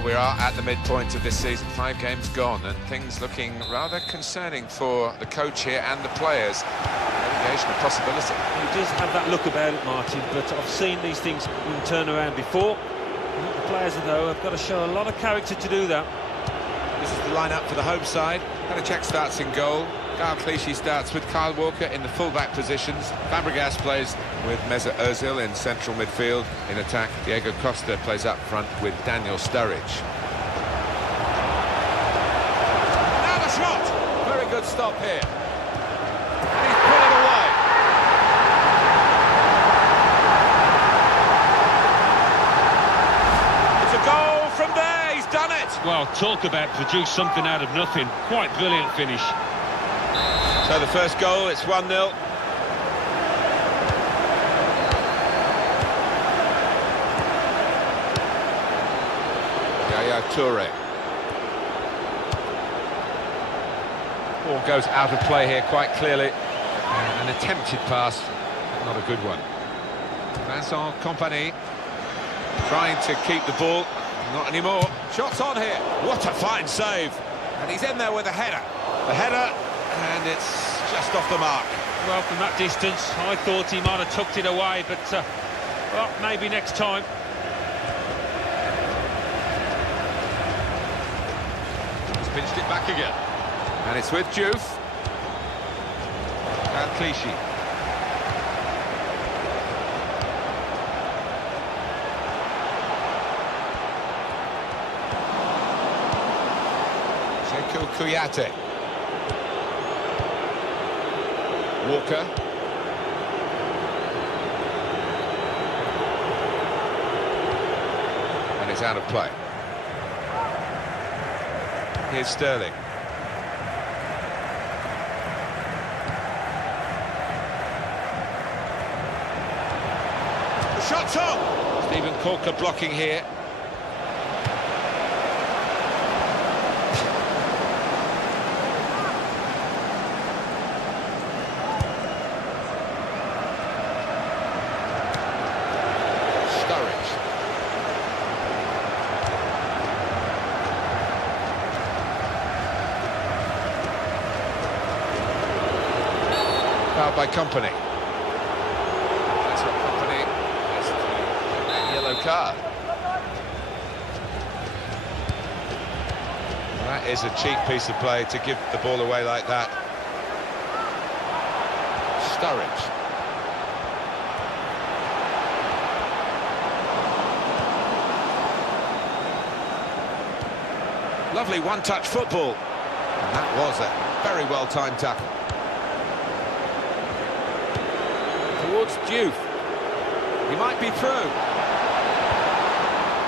Well, we are at the midpoint of this season, 5 games gone, and things looking rather concerning for the coach here and the players. Relegation a possibility. He does have that look about it, Martin, but I've seen these things turn around before. The players, though, have got to show a lot of character to do that. This is the lineup for the home side. Check starts in goal. Gael Clichy starts with Kyle Walker in the full-back positions. Fabregas plays with Mesut Ozil in central midfield. In attack, Diego Costa plays up front with Daniel Sturridge. Now the shot! Very good stop here. And he's put it away. It's a goal from there, he's done it! Well, talk about produce something out of nothing. Quite brilliant finish. So the first goal, it's 1-0. Yaya Toure. Ball goes out of play here quite clearly. An attempted pass, but not a good one. Vincent Kompany trying to keep the ball. Not anymore. Shots on here. What a fine save. And he's in there with a header. The header, and it's just off the mark. Well, from that distance, I thought he might have tucked it away, but, well, maybe next time. He's pinched it back again. And it's with Diouf. And Clichy. Kouyaté. Walker. And it's out of play. Here's Sterling. The shot's on! Stephen Corker blocking here. Fouled by Kompany. That's what Kompany has to get that yellow card. That is a cheap piece of play to give the ball away like that. Sturridge. Lovely one-touch football. And that was a very well-timed tackle. Towards Diouf. He might be through.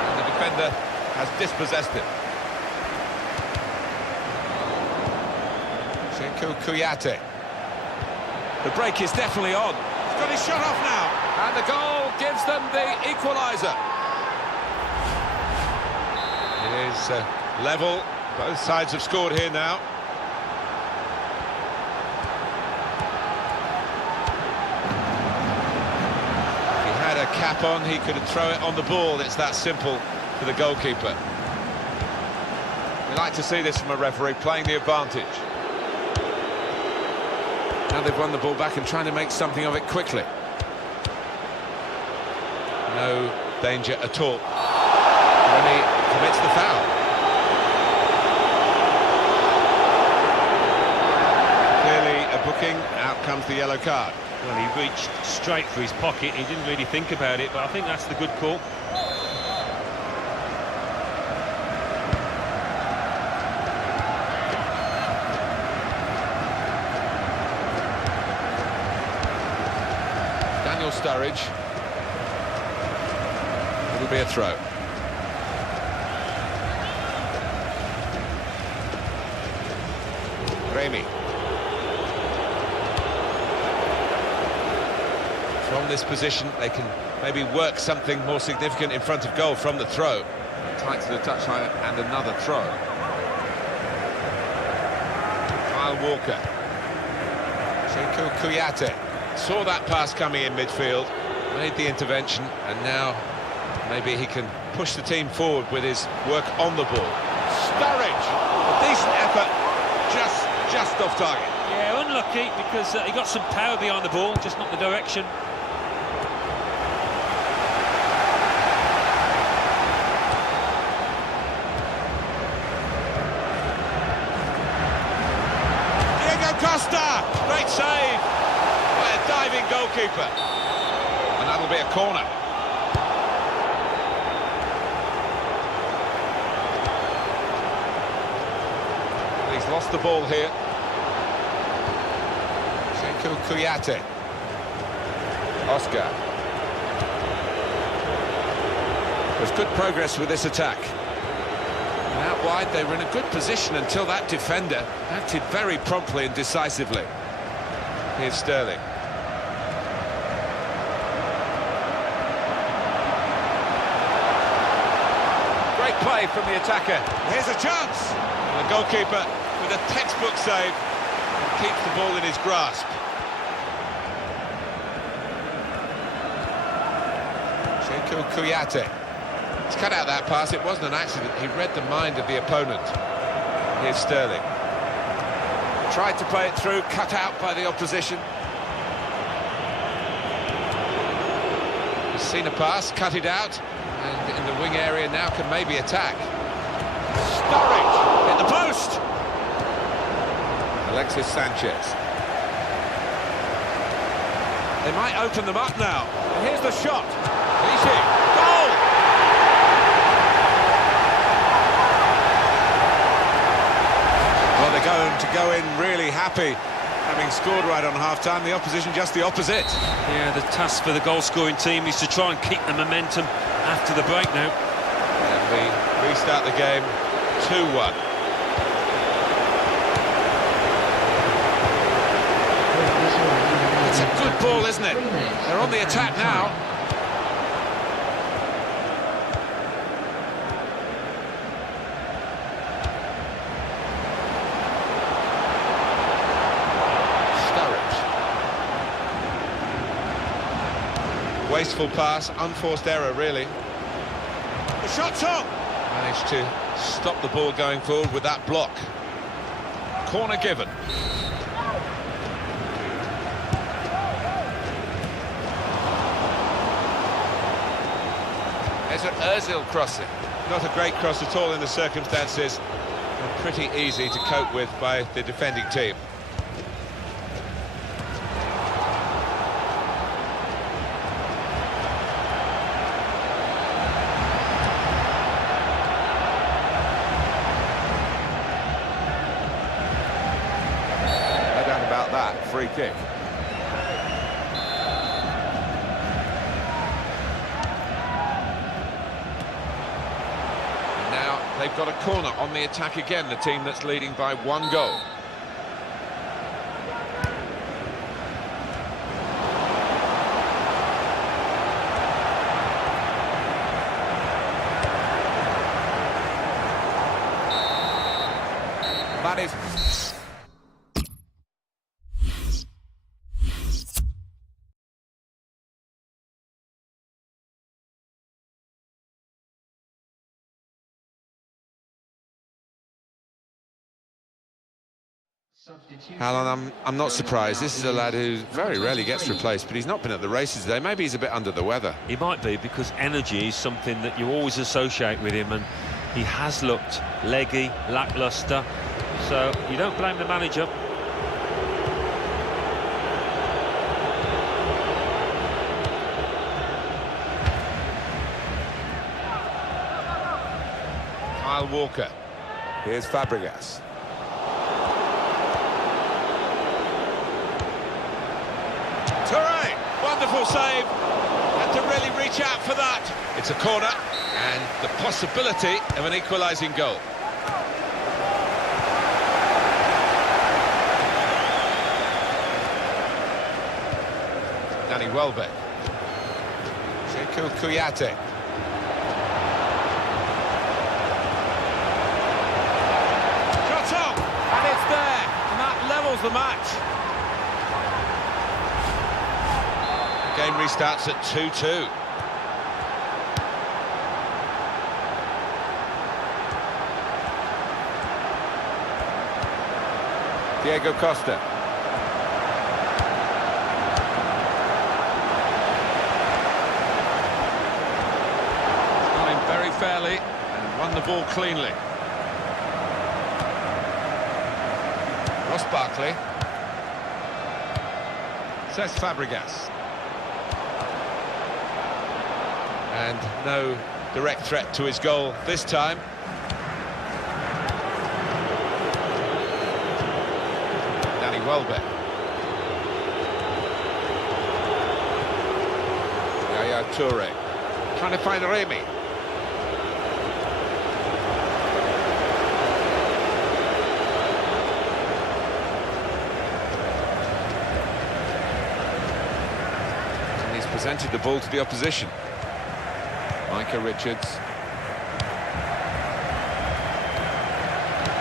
And the defender has dispossessed him. Kouyaté. The break is definitely on. He's got his shot off now. And the goal gives them the equaliser. It is level. Both sides have scored here now. A cap on, he could throw it on the ball. It's that simple for the goalkeeper. We like to see this from a referee, playing the advantage. Now they've won the ball back and trying to make something of it quickly. No danger at all when he commits the foul. Clearly a booking, out comes the yellow card. Well, he reached straight for his pocket. He didn't really think about it, but I think that's the good call. Daniel Sturridge. It'll be a throw. Remy. From this position, they can maybe work something more significant in front of goal from the throw. Tight to the touchline and another throw. Kyle Walker. Kouyaté saw that pass coming in midfield, made the intervention, and now maybe he can push the team forward with his work on the ball. Sturridge, a decent effort, just off target. Yeah, unlucky because he got some power behind the ball, just not the direction. Costa, great save by a diving goalkeeper, and that'll be a corner. He's lost the ball here. Shinko Kuyate. Oscar. There's good progress with this attack. And out wide, they were in a good position until that defender acted very promptly and decisively. Here's Sterling. Great play from the attacker. Here's a chance. And the goalkeeper with a textbook save and keeps the ball in his grasp. Shinko Kuyate. He's cut out that pass, it wasn't an accident, he read the mind of the opponent. Here's Sterling. Tried to play it through, cut out by the opposition. He's seen a pass, cut it out, and in the wing area now can maybe attack. Sturridge hit the post! Alexis Sanchez. They might open them up now. And here's the shot. Easy. Goal! Well, they're going to go in really happy, having scored right on half-time. The opposition just the opposite. Yeah, the task for the goal-scoring team is to try and keep the momentum after the break now. And we restart the game 2-1. It's a good ball, isn't it? They're on the attack now. Wasteful pass, unforced error, really. The shot's on! Managed to stop the ball going forward with that block. Corner given. There's an Ozil crossing. Not a great cross at all in the circumstances, and pretty easy to cope with by the defending team. That free kick. And now they've got a corner on the attack again, the team that's leading by 1 goal. That is... Alan, I'm not surprised. This is a lad who very rarely gets replaced, but he's not been at the races today. Maybe he's a bit under the weather. He might be, because energy is something that you always associate with him, and he has looked leggy, lacklustre, so you don't blame the manager. Kyle Walker. Here's Fabregas. Wonderful save, had to really reach out for that. It's a corner, and the possibility of an equalising goal. Danny Welbeck. Shinko Kuyate. Shot on, and it's there, and that levels the match. Game restarts at 2-2. Diego Costa. Got him very fairly and won the ball cleanly. Ross Barkley. Says Fabregas. And no direct threat to his goal this time. Danny Welbeck. Yaya Toure. Trying to find Remy. And he's presented the ball to the opposition. Micah Richards.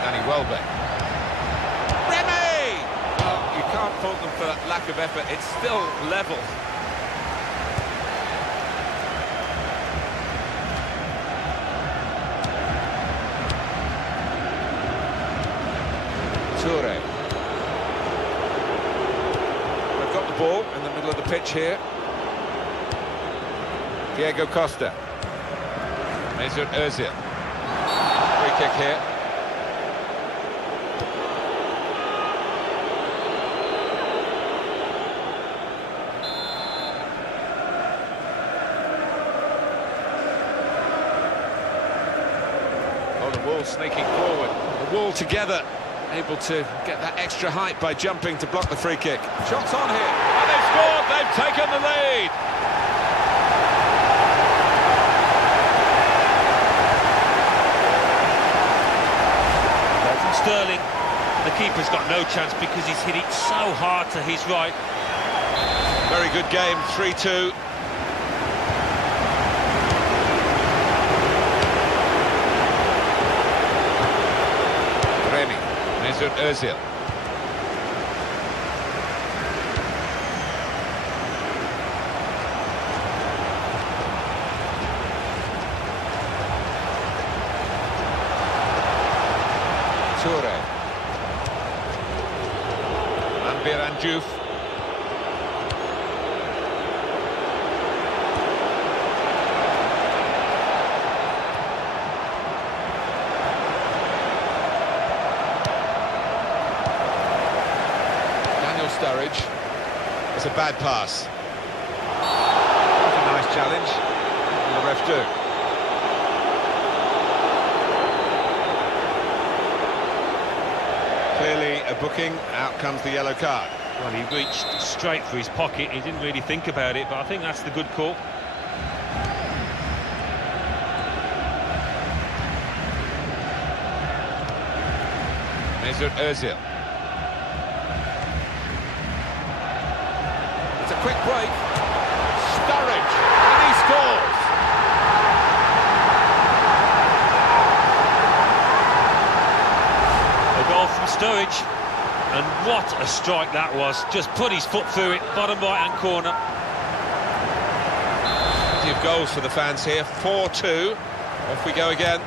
Danny Welbeck. Remy! Well, you can't fault them for that lack of effort. It's still level. Toure. They've got the ball in the middle of the pitch here. Diego Costa. Mesut Ozil. Free kick here. Oh, the wall sneaking forward. The wall together, able to get that extra height by jumping to block the free kick. Shots on here, and they've scored. They've taken the lead. Sterling, the keeper's got no chance because he's hit it so hard to his right. Very good game, 3-2. Remy, Mesut Ozil. Toure. Manbir Diouf. Daniel Sturridge. It's a bad pass. Quite a nice challenge. And the ref do. Clearly a booking, out comes the yellow card. Well, he reached straight for his pocket, he didn't really think about it, but I think that's the good call. Mesut Ozil. It's a quick break. Sturridge, and he scores! Goal from Sturridge, and what a strike that was. Just put his foot through it, bottom right-hand corner. Plenty of goals for the fans here, 4-2. Off we go again.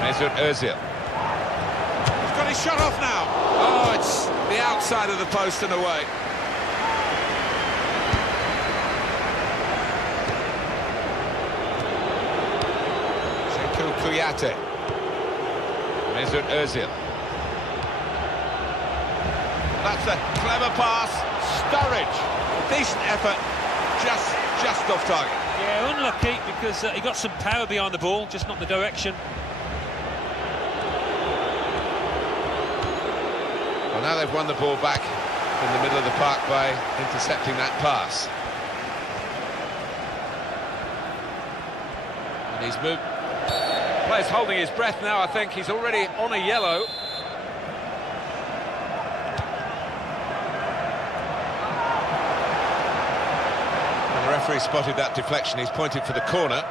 Mesut Ozil. He's got his shot off now. Oh, it's the outside of the post and away. Kuyate. Mesut Ozil. That's a clever pass. Sturridge. Decent effort. Just off target. Yeah, unlucky because he got some power behind the ball, just not the direction. Well, now they've won the ball back in the middle of the park by intercepting that pass. And he's moved. Player's holding his breath now, I think. He's already on a yellow. And the referee spotted that deflection. He's pointed for the corner.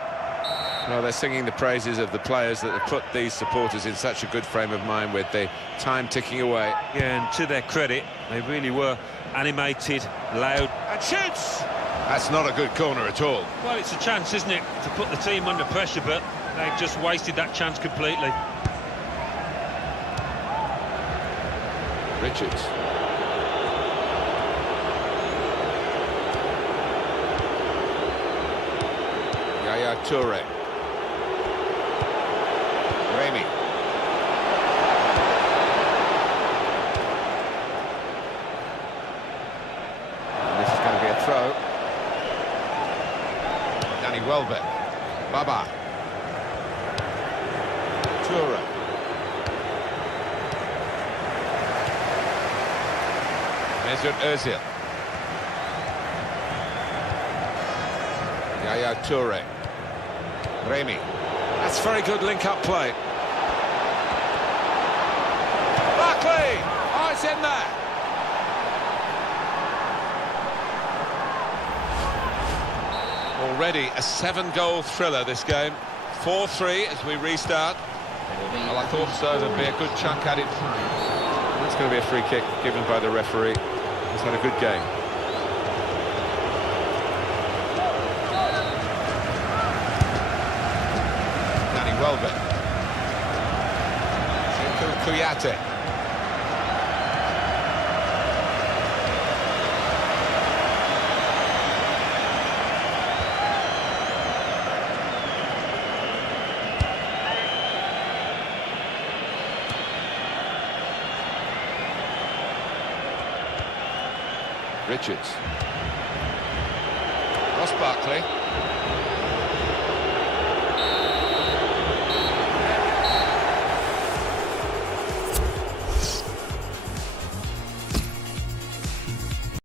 Well, they're singing the praises of the players that have put these supporters in such a good frame of mind with the time ticking away. Yeah, and to their credit, they really were animated, loud. And shoots! That's not a good corner at all. Well, it's a chance, isn't it, to put the team under pressure, but they've just wasted that chance completely. Richards. Yaya Toure. Remy. And this is going to be a throw. Danny Welbeck. Baba. Toure. Mesut Özil. Yaya Toure. Remy. That's very good link-up play. Barkley! Oh, it's in there. Already a 7-goal thriller, this game. 4-3 as we restart. Well, I thought so. There'd be a good chunk at it. That's going to be a free kick given by the referee. He's had a good game. Danny Welbeck. Kuyate. Richards. Ross Barkley.